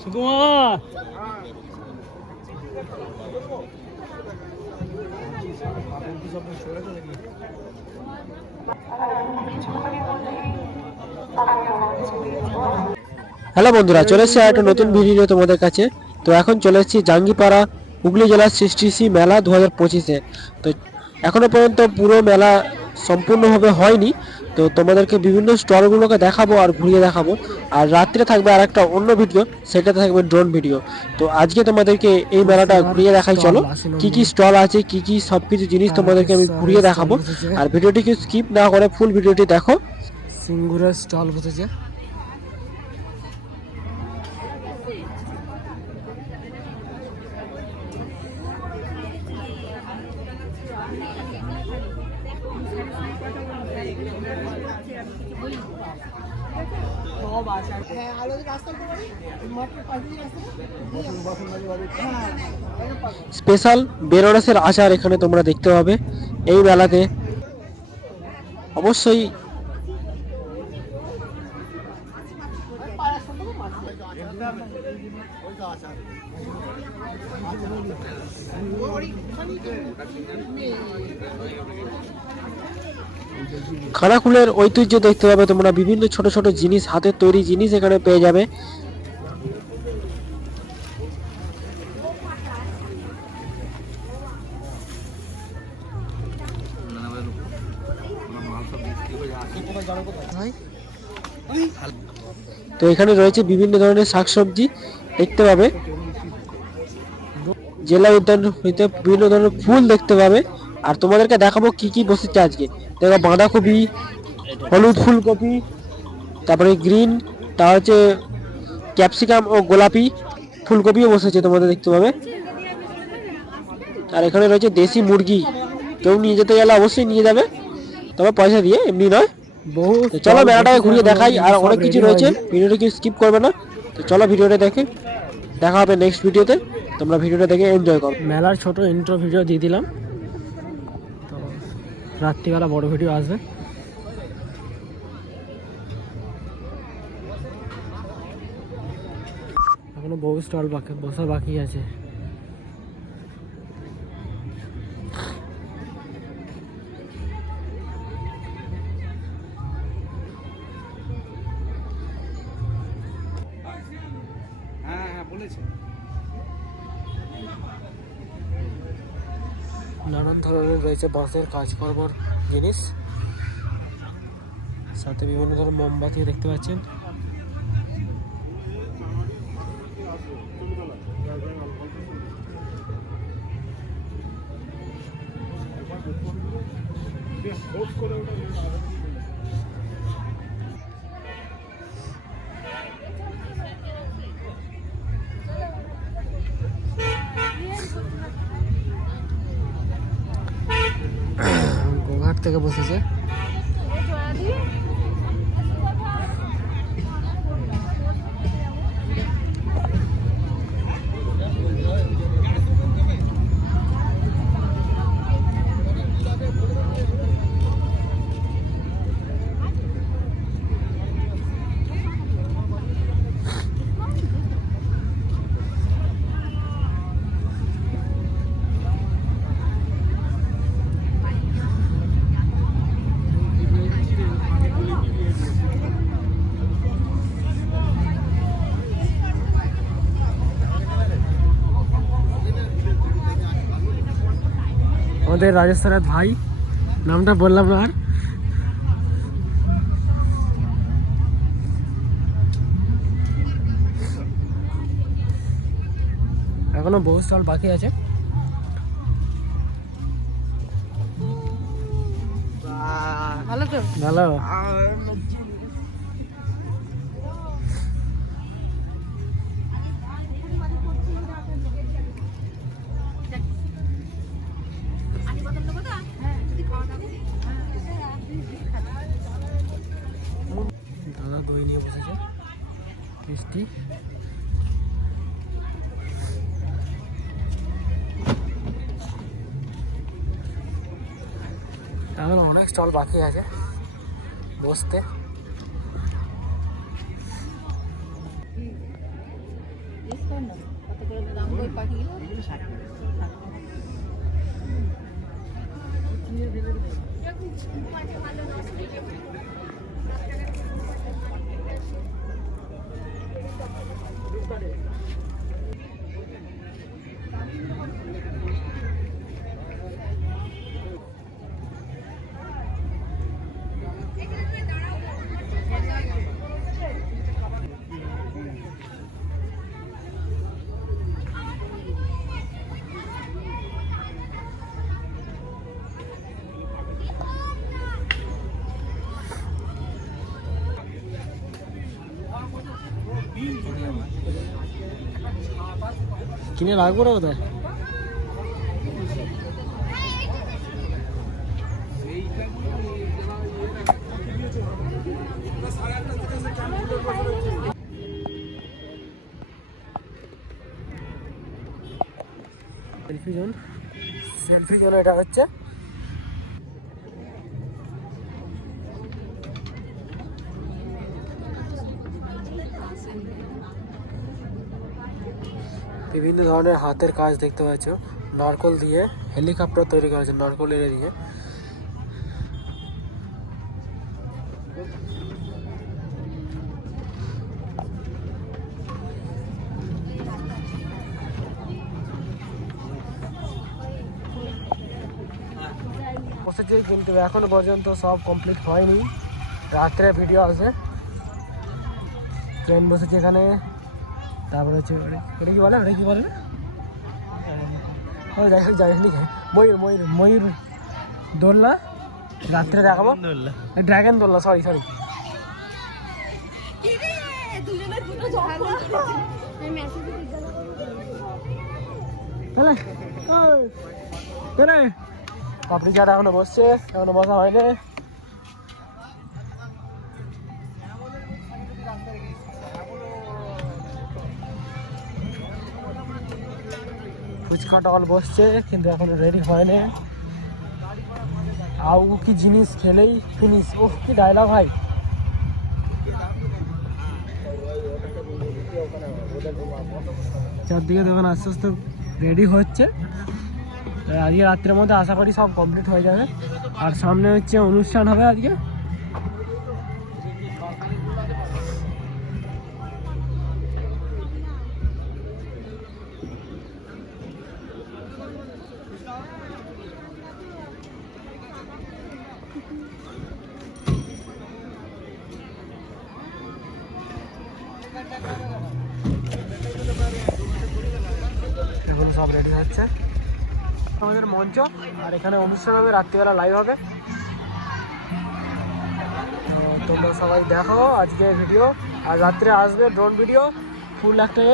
Sukumar! Hello বন্ধুরা চলে এসেছে একটা নতুন ভিডিও তোমাদের কাছে। তো এখন চলে এসেছি জাঙ্গিপাড়া হুগলি জেলার সৃষ্টিসি মেলা দু হাজার পঁচিশে। তো এখনও পর্যন্ত পুরো মেলা সম্পূর্ণভাবে হয়নি। তো তোমাদেরকে বিভিন্ন স্টলগুলোকে দেখাবো আর ঘুরিয়ে দেখাবো। আর রাত্রে থাকবে আর একটা অন্য ভিডিও, সেটাতে থাকবে ড্রোন ভিডিও। তো আজকে তোমাদেরকে এই মেলাটা ঘুরিয়ে দেখাই, চলো। কি কি স্টল আছে, কি কি সব কিছু জিনিস তোমাদেরকে আমি ঘুরিয়ে দেখাবো। আর ভিডিওটিকে স্কিপ না করে ফুল ভিডিওটি দেখো। সিঙ্গুরের স্টল বসেছে। স্পেশাল বেনারসের আচার এখানে তোমরা দেখতে পাবে। এই মেলাতে অবশ্যই খানাকুলের ঐতিহ্য দেখতে পাবে। তোমরা বিভিন্ন ছোট ছোট জিনিস, হাতের তৈরি জিনিস এখানে পেয়ে যাবে। তো এখানে রয়েছে বিভিন্ন ধরনের শাকসবজি দেখতে পাবে। জেলা উদ্যান হইতে বিভিন্ন ধরনের ফুল দেখতে পাবে। আর তোমাদেরকে দেখাবো কি কি বসেছে আজকে। দেখো বাঁধাকপি হলুদ ফুলকপি তারপরে গ্রিন তা হচ্ছে ক্যাপসিকাম ও গোলাপি ফুলকপিও বসেছে তোমাদের দেখতে পাবে। আর এখানে রয়েছে দেশি মুরগি কেউ নিয়ে যেতে গেলে অবশ্যই নিয়ে যাবে। তবে পয়সা দিয়ে এমনি নয়। বহু চলো মেলাটাকে ঘুরিয়ে দেখাই আর অনেক কিছু রয়েছে ভিডিওটা কি স্কিপ করবে না। তো চলো ভিডিওটা দেখে দেখা হবে নেক্সট ভিডিওতে তোমরা ভিডিওটা দেখে এনজয় করো। মেলার ছোট ইন্ট্রো ভিডিও দিয়ে দিলাম। রাত্রিবেলা বড় ভিডিও আসবে। এখনও বহু স্টল বাকি বসা বাকি আছে। হ্যাঁ হ্যাঁ বলেছে। নানান ধরনের রয়েছে বাঁশের কাজকর্মর জিনিস। সাথে বিভিন্ন ধরনের মোমবাতি দেখতে পাচ্ছেন। থেকে বসেছে আমাদের রাজস্থানের ভাই নামটা বললাম আর। এখনও বহু স্টল বাকি আছে। ভালো তো? ভালো। বৃষ্টি এখন অনেক স্টল বাকি আছে। বসতে। ভালো কিনে রাখব না কোথায়? Selfie zone. সেলফি জোন এটা হচ্ছে। বিভিন্ন ধরনের হাতের কাজ দেখতে পাচ্ছ। নারকল দিয়ে হেলিকপ্টার তৈরি করা হয়েছে, নারকল এনে দিয়ে। বসেছে কিন্তু এখনও পর্যন্ত সব কমপ্লিট হয়নি, রাত্রে ভিডিও আছে। ট্রেন বসেছে এখানে। তারপরে হচ্ছে ওটা- কি বলে? ওটা কি বলে ও যাই হোক যাই হোক লিখে। ময়ূর ময়ূর ময়ূর দোলনা। রাত্রে দেখাবো। ড্রাগন দোলনা সরি সরি পাপড়ি চাট এখনও বসছে এখনও বসা হয়নি। ফুচকা টল বসছে, কিন্তু এখনও রেডি হয়নি। আউ কি জিনিস খেলেই ফিনিস ও কি ডায়লগ ভাই। চারদিকে দোকান আস্তে আস্তে রেডি হচ্ছে। আজকে রাত্রের মধ্যে আশা করি সব কমপ্লিট হয়ে যাবে। আর সামনে হচ্ছে অনুষ্ঠান হবে আজকে। সব রেডি হচ্ছে। আমাদের মঞ্চ, আর এখানে অনুষ্ঠান হবে, রাত্রিবেলা লাইভ হবে। তোমরা সবাই দেখো আজকে ভিডিও আর রাত্রে আসবে ড্রোন ভিডিও ফুল একটা